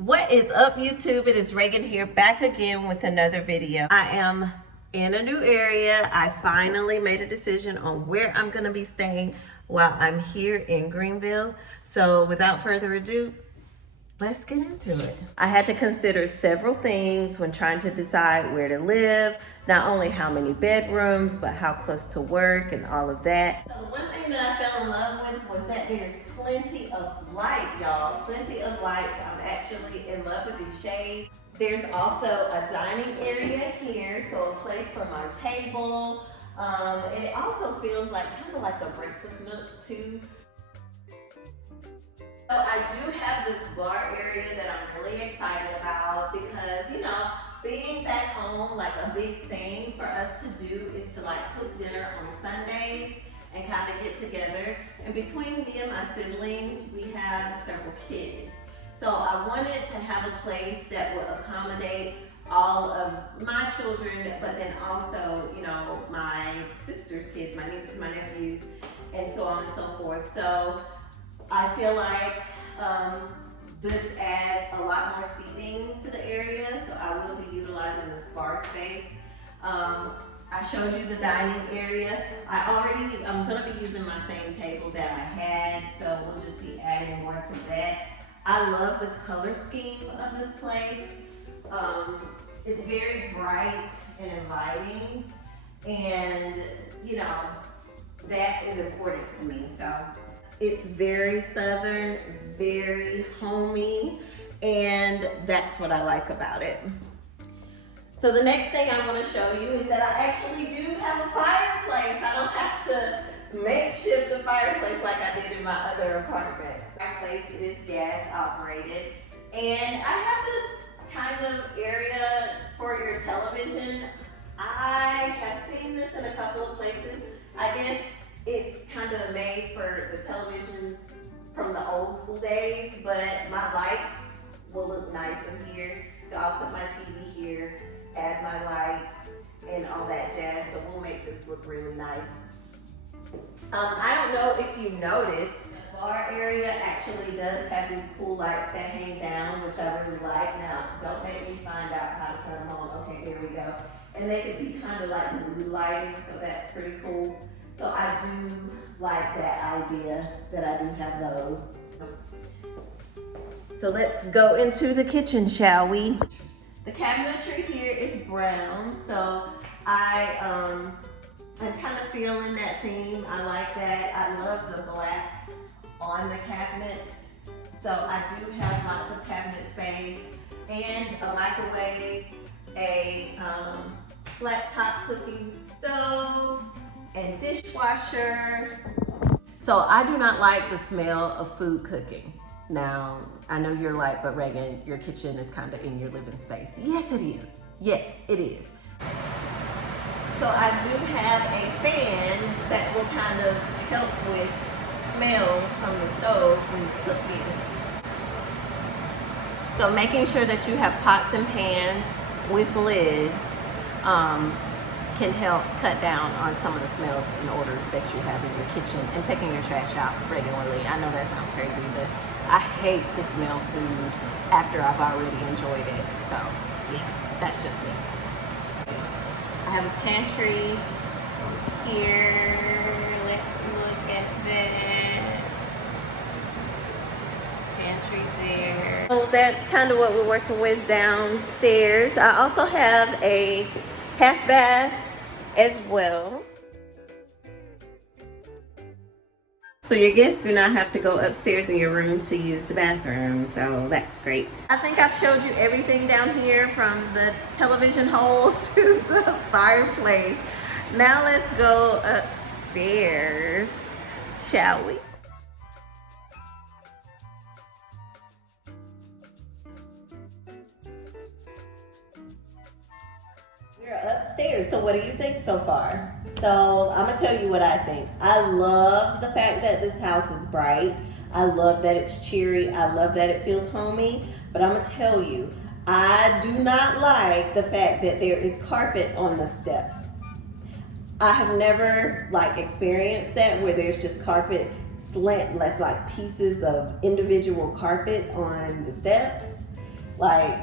What is up, YouTube? It is Reagan here, back again with another video. I am in a new area. I finally made a decision on where I'm going to be staying while I'm here in Greenville. So without further ado, let's get into it. I had to consider several things when trying to decide where to live, not only how many bedrooms, but how close to work and all of that. So the one thing that I fell in love with was that there's plenty of light, y'all. Plenty of lights. I'm actually in love with these shades. There's also a dining area here, so a place for my table. And it also feels like kind of like a breakfast nook too. So I do have this bar area that I'm really excited about because, you know, being back home, like a big thing for us to do is to like cook dinner on Sundays and kind of get together. And between me and my siblings, we have several kids. So I wanted to have a place that would accommodate all of my children, but then also, you know, my sister's kids, my nieces, my nephews, and so on and so forth. So I feel like this adds a lot more seating to the area, so I will be utilizing this bar space. I showed you the dining area. I'm gonna be using my same table that I had, so we'll just be adding more to that. I love the color scheme of this place. It's very bright and inviting, and you know, that is important to me. So it's very southern, very homey, and that's what I like about it. So the next thing I want to show you is that I actually do have a fireplace. I don't have to makeshift a fireplace like I did in my other apartments. Our place is gas operated, and I have this kind of area for your television. I have seen this in a couple of places. I guess it's kind of made for the televisions from the old school days, but my lights will look nice in here. So I'll put my TV here, add my lights, and all that jazz. So we'll make this look really nice. I don't know if you noticed, the bar area actually does have these cool lights that hang down, which I really like. Now, don't make me find out how to turn them on. Okay, here we go. And they could be kind of like mood lighting, so that's pretty cool. So I do like that idea that I do have those. So let's go into the kitchen, shall we? The cabinetry here is brown, so I'm kind of feeling that theme. I like that. I love the black on the cabinets. So I do have lots of cabinet space and a microwave, a flat top cooking stove, and dishwasher. So I do not like the smell of food cooking. Now, I know you're like, but Reagan, your kitchen is kind of in your living space. Yes, it is. Yes, it is. So I do have a fan that will kind of help with smells from the stove when you're cooking. So making sure that you have pots and pans with lids can help cut down on some of the smells and odors that you have in your kitchen, and taking your trash out regularly. I know that sounds crazy, but I hate to smell food after I've already enjoyed it. So yeah, that's just me. I have a pantry here. Let's look at this. Pantry there. So that's kind of what we're working with downstairs. I also have a half bath as well. So your guests do not have to go upstairs in your room to use the bathroom, so that's great. I think I've showed you everything down here, from the television holes to the fireplace. Now let's go upstairs, shall we? We're upstairs, so what do you think so far? So I'm gonna tell you what I think. I love the fact that this house is bright. I love that it's cheery. I love that it feels homey. But I'm gonna tell you, I do not like the fact that there is carpet on the steps. I have never experienced that where there's just carpet slant, less like pieces of individual carpet on the steps. Like,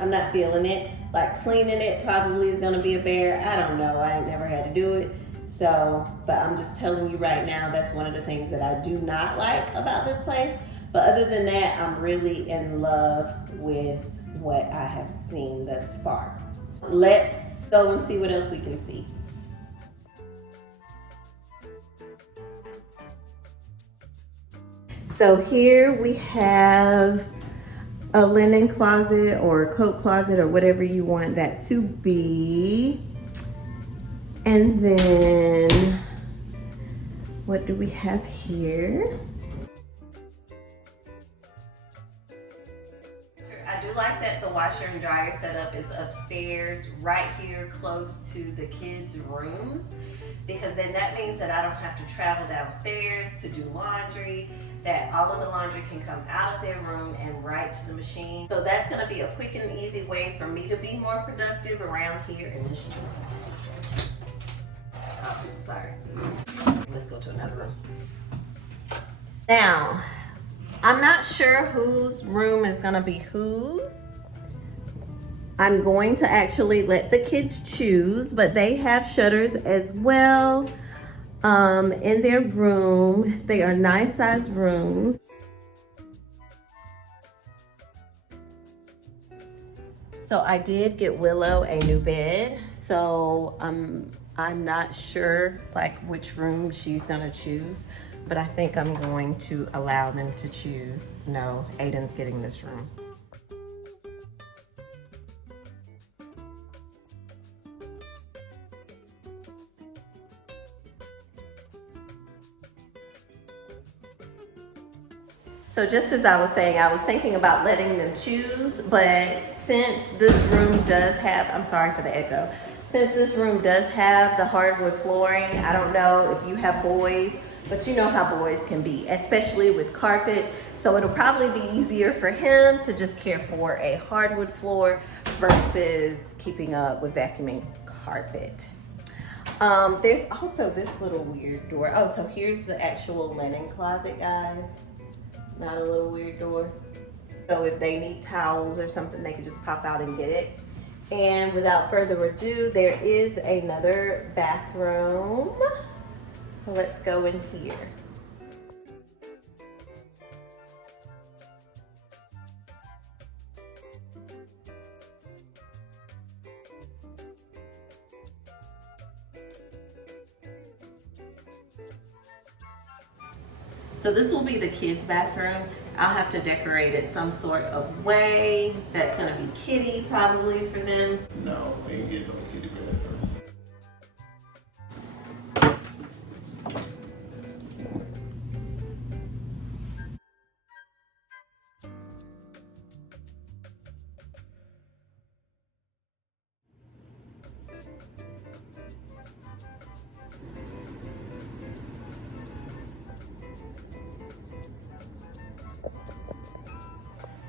I'm not feeling it. Like, cleaning it probably is gonna be a bear. I don't know, I ain't never had to do it. So, but I'm just telling you right now, that's one of the things that I do not like about this place. But other than that, I'm really in love with what I have seen thus far. Let's go and see what else we can see. So here we have a linen closet or a coat closet or whatever you want that to be. And then what do we have here? I do like that the washer and dryer setup is upstairs right here close to the kids' rooms, because then that means that I don't have to travel downstairs to do laundry, that all of the laundry can come out of their room and right to the machine. So that's gonna be a quick and easy way for me to be more productive around here in this joint. Oh, sorry. Let's go to another room. Now, I'm not sure whose room is gonna be whose. I'm going to actually let the kids choose, but they have shutters as well in their room. They are nice sized rooms. So I did get Willow a new bed, so I'm not sure like which room she's gonna choose, but I think I'm going to allow them to choose. No, Aiden's getting this room. So just as I was saying, I was thinking about letting them choose, but since this room does have, I'm sorry for the echo, since this room does have the hardwood flooring, I don't know if you have boys, but you know how boys can be, especially with carpet. So it'll probably be easier for him to just care for a hardwood floor versus keeping up with vacuuming carpet. There's also this little weird door. Oh, so here's the actual linen closet, guys. Not a little weird door. So if they need towels or something, they can just pop out and get it. And without further ado, there is another bathroom. So let's go in here. So this will be the kids' bathroom. I'll have to decorate it some sort of way. That's gonna be kitty probably for them. No, we ain't getting no kitty bathroom.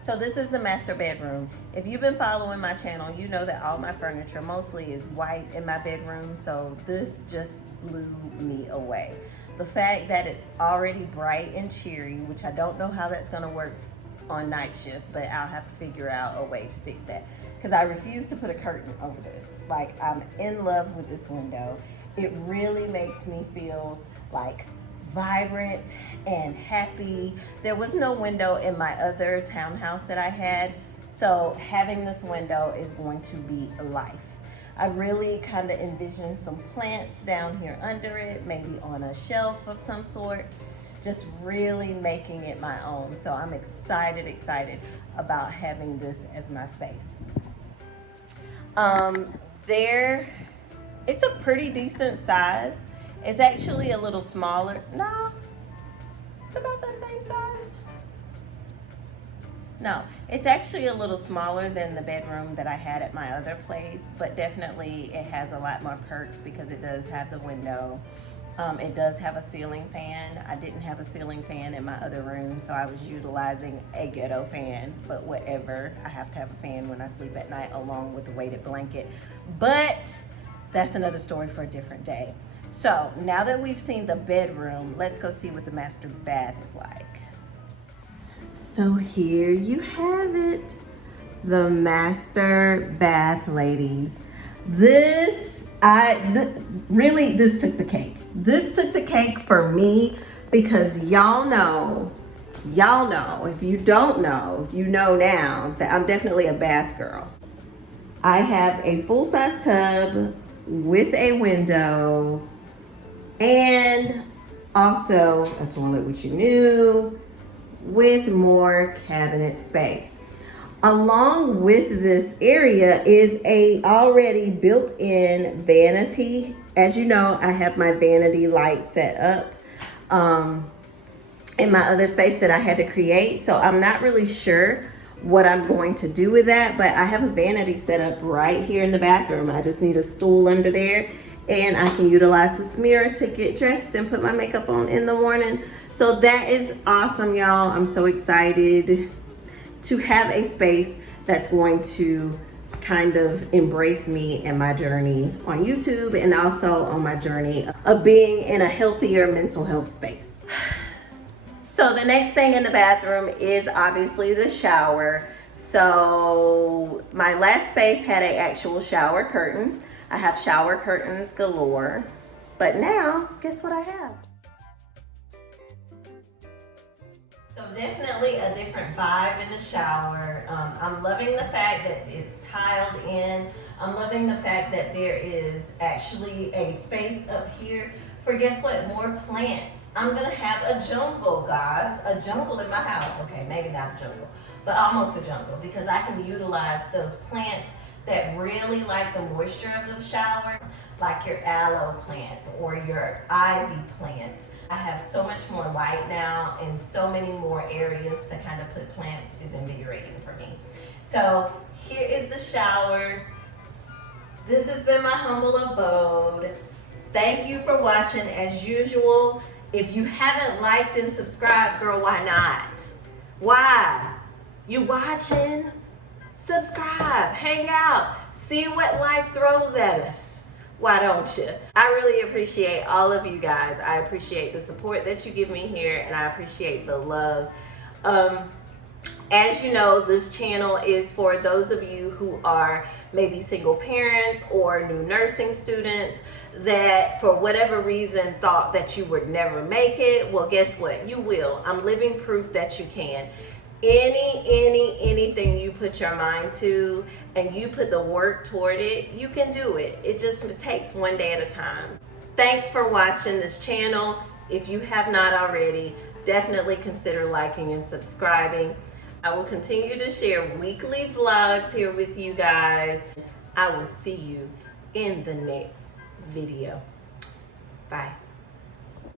So this is the master bedroom. If you've been following my channel, you know that all my furniture mostly is white in my bedroom, so this just blew me away. The fact that it's already bright and cheery, which I don't know how that's gonna work on night shift, but I'll have to figure out a way to fix that, because I refuse to put a curtain over this. Like, I'm in love with this window. It really makes me feel like vibrant and happy. There was no window in my other townhouse that I had, so having this window is going to be life. I really kind of envision some plants down here under it, maybe on a shelf of some sort, just really making it my own. So I'm excited about having this as my space. It's a pretty decent size. It's actually a little smaller. No, it's about the same size. No, it's actually a little smaller than the bedroom that I had at my other place, but definitely it has a lot more perks because it does have the window. It does have a ceiling fan. I didn't have a ceiling fan in my other room, so I was utilizing a ghetto fan, but whatever. I have to have a fan when I sleep at night along with a weighted blanket, but that's another story for a different day. So now that we've seen the bedroom, let's go see what the master bath is like. So here you have it, the master bath, ladies. This took the cake. This took the cake for me because y'all know, if you don't know, you know now that I'm definitely a bath girl. I have a full-size tub with a window and also a toilet, which you knew, with more cabinet space. Along with this area is a already built-in vanity. As you know, I have my vanity light set up in my other space that I had to create. So I'm not really sure what I'm going to do with that, but I have a vanity set up right here in the bathroom. I just need a stool under there and I can utilize this mirror to get dressed and put my makeup on in the morning. So that is awesome, y'all. I'm so excited to have a space that's going to kind of embrace me and my journey on YouTube and also on my journey of being in a healthier mental health space. So the next thing in the bathroom is obviously the shower. So my last space had an actual shower curtain. I have shower curtains galore, but now guess what I have? So definitely a different vibe in the shower. I'm loving the fact that it's tiled in. I'm loving the fact that there is actually a space up here for, guess what, more plants. I'm gonna have a jungle, guys, a jungle in my house. Okay, maybe not a jungle, but almost a jungle, because I can utilize those plants that really like the moisture of the shower, like your aloe plants or your ivy plants. I have so much more light now and so many more areas to kind of put plants is invigorating for me. So here is the shower. This has been my humble abode. Thank you for watching as usual. If you haven't liked and subscribed, girl, why not? Why? You watching? Subscribe, hang out, see what life throws at us. Why don't you? I really appreciate all of you guys. I appreciate the support that you give me here and I appreciate the love. As you know, this channel is for those of you who are maybe single parents or new nursing students that for whatever reason thought that you would never make it. Well, guess what? You will. I'm living proof that you can. Anything you put your mind to and you put the work toward it, you can do it. It just takes one day at a time. Thanks for watching this channel. If you have not already, definitely consider liking and subscribing. I will continue to share weekly vlogs here with you guys. I will see you in the next video. Bye.